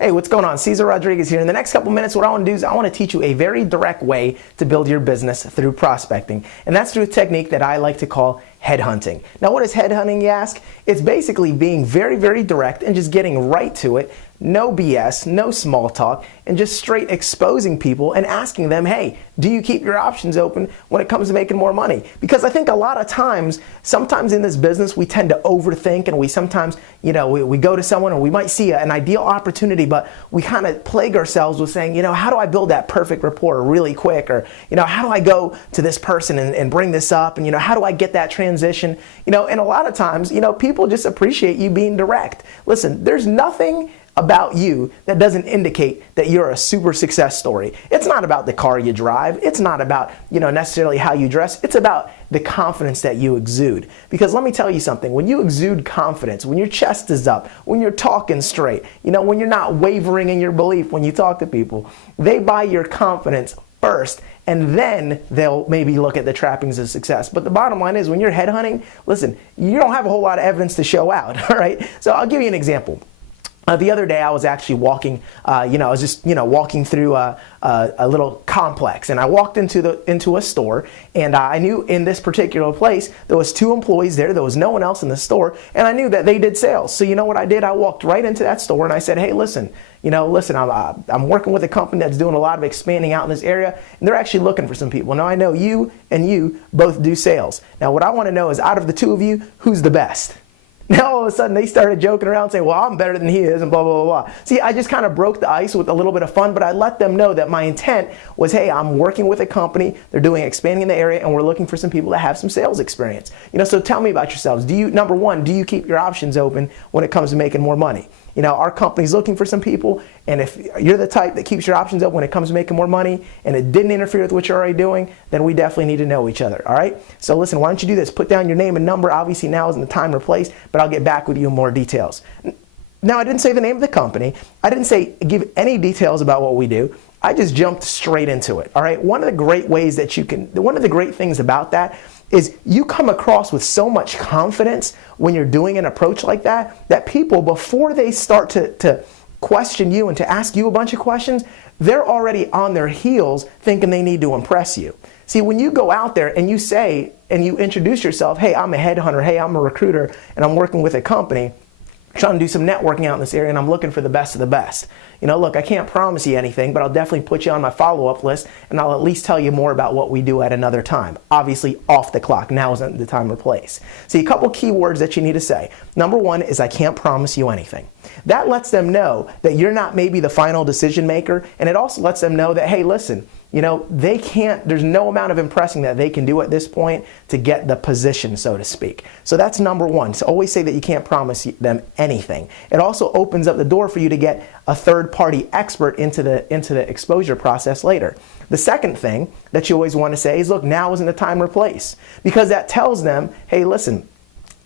Hey, what's going on? Cesar Rodriguez here. In the next couple minutes, what I want to do is I want to teach you a very direct way to build your business through prospecting. And that's through a technique that I like to call headhunting. Now, what is headhunting, you ask? It's basically being very, very direct and just getting right to it. No BS, no small talk, and just straight exposing people and asking them, hey, do you keep your options open when it comes to making more money? Because I think a lot of times, sometimes in this business, we tend to overthink, and we sometimes, we go to someone and we might see an ideal opportunity, but we kind of plague ourselves with saying, how do I build that perfect rapport really quick? Or, how do I go to this person and bring this up? And, how do I get that transition? And a lot of times, people just appreciate you being direct. Listen, there's nothing about you that doesn't indicate that you're a super success story. It's not about the car you drive. It's not about, necessarily how you dress. It's about the confidence that you exude. Because let me tell you something, when you exude confidence, when your chest is up, when you're talking straight, when you're not wavering in your belief when you talk to people, they buy your confidence first, and then they'll maybe look at the trappings of success. But the bottom line is, when you're headhunting, listen, you don't have a whole lot of evidence to show out, all right? So I'll give you an example. The other day I was actually walking, walking through a little complex, and I walked into a store, and I knew in this particular place there was 2 employees there. There was no one else in the store, and I knew that they did sales. So you know what I did? I walked right into that store and I said, hey, listen, I'm working with a company that's doing a lot of expanding out in this area, and they're actually looking for some people. Now I know you and you both do sales. Now what I want to know is, out of the 2 of you, who's the best? Now all of a sudden they started joking around saying, well, I'm better than he is, and blah, blah, blah, blah. See, I just kind of broke the ice with a little bit of fun, but I let them know that my intent was, hey, I'm working with a company, they're doing expanding in the area, and we're looking for some people that have some sales experience. So tell me about yourselves. Number one, do you keep your options open when it comes to making more money? Our company's looking for some people, and if you're the type that keeps your options up when it comes to making more money and it didn't interfere with what you're already doing, then we definitely need to know each other, all right? So listen, why don't you do this? Put down your name and number. Obviously now isn't the time or place, but I'll get back with you in more details. Now, I didn't say the name of the company. I didn't give any details about what we do. I just jumped straight into it, all right? One of the great things about that is you come across with so much confidence when you're doing an approach like that, that people, before they start to question you and to ask you a bunch of questions, they're already on their heels thinking they need to impress you. See, when you go out there and you say, and you introduce yourself, hey, I'm a headhunter, hey, I'm a recruiter, and I'm working with a company, trying to do some networking out in this area, and I'm looking for the best of the best. Look, I can't promise you anything, but I'll definitely put you on my follow-up list, and I'll at least tell you more about what we do at another time. Obviously, off the clock. Now isn't the time or place. See, a couple key words that you need to say. Number one is, I can't promise you anything. That lets them know that you're not maybe the final decision maker, and it also lets them know that, hey, listen, there's no amount of impressing that they can do at this point to get the position, so to speak. So that's number one. So always say that you can't promise them anything. It also opens up the door for you to get a third-party expert into the exposure process later. The second thing that you always want to say is, look, now isn't the time or place, because that tells them, hey, listen,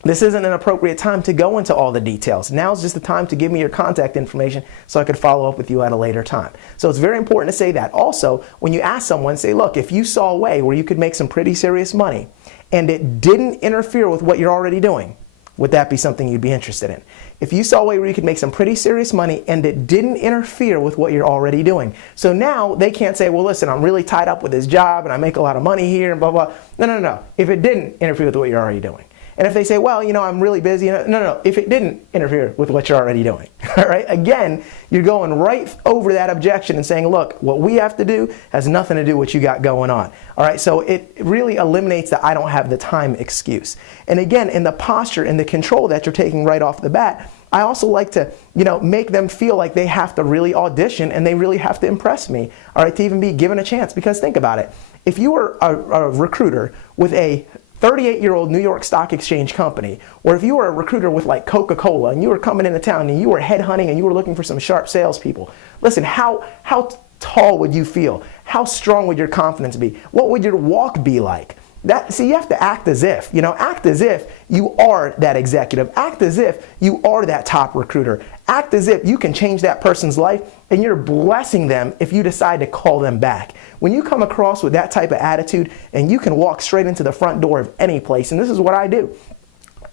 this isn't an appropriate time to go into all the details. Now's just the time to give me your contact information so I could follow up with you at a later time. So it's very important to say that. Also, when you ask someone, say, look, if you saw a way where you could make some pretty serious money and it didn't interfere with what you're already doing, would that be something you'd be interested in? If you saw a way where you could make some pretty serious money and it didn't interfere with what you're already doing. So now they can't say, well, listen, I'm really tied up with this job and I make a lot of money here and blah, blah. No. If it didn't interfere with what you're already doing. And if they say, well, I'm really busy. No. If it didn't interfere with what you're already doing, all right? Again, you're going right over that objection and saying, look, what we have to do has nothing to do with what you got going on, all right? So it really eliminates the I don't have the time excuse. And again, in the posture and the control that you're taking right off the bat, I also like to, make them feel like they have to really audition and they really have to impress me, all right, to even be given a chance. Because think about it. If you were a recruiter with a 38-year-old New York Stock Exchange company, or if you were a recruiter with like Coca-Cola and you were coming into town and you were headhunting and you were looking for some sharp salespeople, listen, how tall would you feel? How strong would your confidence be? What would your walk be like? See, you have to act as if, act as if you are that executive. Act as if you are that top recruiter. Act as if you can change that person's life and you're blessing them if you decide to call them back. When you come across with that type of attitude and you can walk straight into the front door of any place, and this is what I do.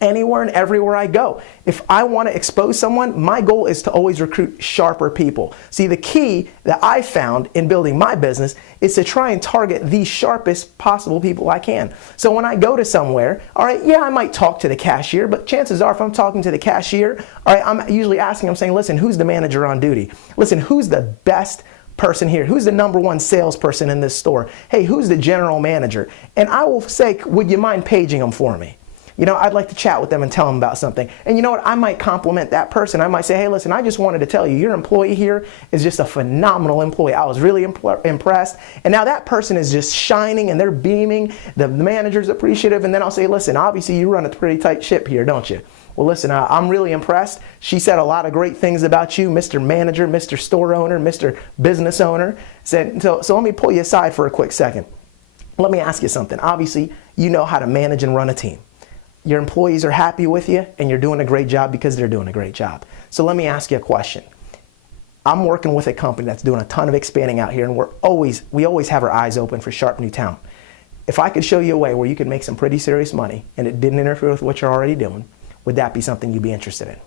anywhere and everywhere I go. If I want to expose someone, my goal is to always recruit sharper people. See, the key that I found in building my business is to try and target the sharpest possible people I can. So when I go to somewhere, all right, yeah, I might talk to the cashier, but chances are if I'm talking to the cashier, all right, I'm usually asking, I'm saying, listen, who's the manager on duty? Listen, who's the best person here? Who's the number one salesperson in this store? Hey, who's the general manager? And I will say, would you mind paging them for me? You know, I'd like to chat with them and tell them about something. And you know what? I might compliment that person. I might say, hey, listen, I just wanted to tell you, your employee here is just a phenomenal employee. I was really impressed. And now that person is just shining and they're beaming. The manager's appreciative. And then I'll say, listen, obviously you run a pretty tight ship here, don't you? Well, listen, I'm really impressed. She said a lot of great things about you, Mr. Manager, Mr. Store Owner, Mr. Business Owner. So let me pull you aside for a quick second. Let me ask you something. Obviously, you know how to manage and run a team. Your employees are happy with you and you're doing a great job because they're doing a great job. So let me ask you a question. I'm working with a company that's doing a ton of expanding out here, and we always have our eyes open for sharp new talent. If I could show you a way where you could make some pretty serious money and it didn't interfere with what you're already doing, would that be something you'd be interested in?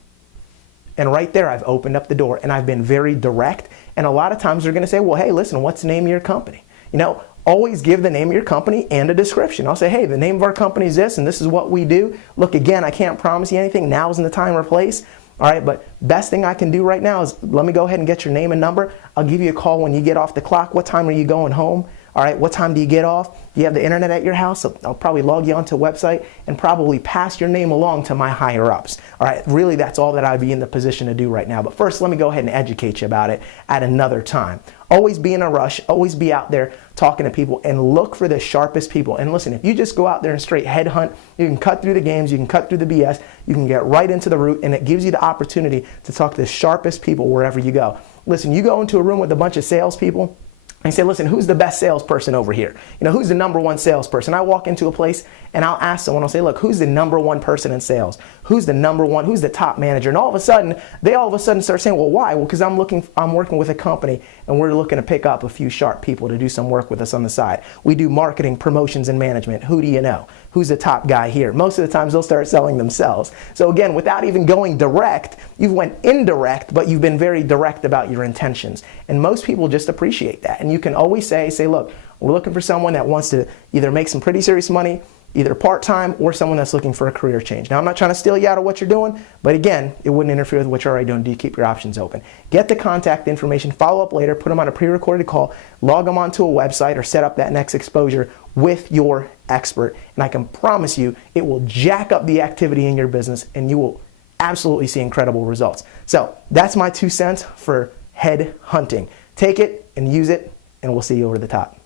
And right there, I've opened up the door and I've been very direct. And a lot of times they're going to say, well, hey, listen, what's the name of your company? You know, always give the name of your company and a description. I'll say, hey, the name of our company is this and this is what we do. Look, again, I can't promise you anything. Now isn't the time or place. All right, but best thing I can do right now is let me go ahead and get your name and number. I'll give you a call when you get off the clock. What time are you going home? All right, what time do you get off? Do you have the internet at your house? So I'll probably log you onto a website and probably pass your name along to my higher ups. All right, really that's all that I'd be in the position to do right now. But first, let me go ahead and educate you about it at another time. Always be in a rush, always be out there talking to people and look for the sharpest people. And listen, if you just go out there and straight headhunt, you can cut through the games, you can cut through the BS, you can get right into the root, and it gives you the opportunity to talk to the sharpest people wherever you go. Listen, you go into a room with a bunch of salespeople, and say, listen, who's the best salesperson over here? You know, who's the number one salesperson? I walk into a place and I'll ask someone, I'll say, look, who's the number one person in sales? Who's the number one? Who's the top manager? And all of a sudden start saying, well, why? Well, because I'm working with a company and we're looking to pick up a few sharp people to do some work with us on the side. We do marketing, promotions, and management. Who do you know? Who's the top guy here? Most of the times they'll start selling themselves. So again, without even going direct, you've went indirect, but you've been very direct about your intentions. And most people just appreciate that. And you can always say, look, we're looking for someone that wants to either make some pretty serious money, either part-time, or someone that's looking for a career change. Now, I'm not trying to steal you out of what you're doing, but again, it wouldn't interfere with what you're already doing. Do you keep your options open? Get the contact information, follow up later, put them on a pre-recorded call, log them onto a website, or set up that next exposure with your expert. And I can promise you, it will jack up the activity in your business, and you will absolutely see incredible results. So that's my 2 cents for head hunting. Take it and use it, and we'll see you over the top.